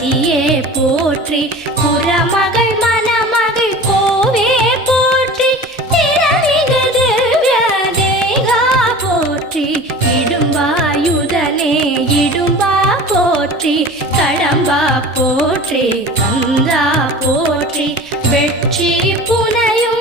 பத்தியே போற்றி புறமகள் மணமகள் கோவே போற்றி திறமிகு திவ்ய தேகா போற்றி இடும்பாயுதனே இடும்பா போற்றி கடம்பா போற்றி கந்தா போற்றி வெற்றி புனையும்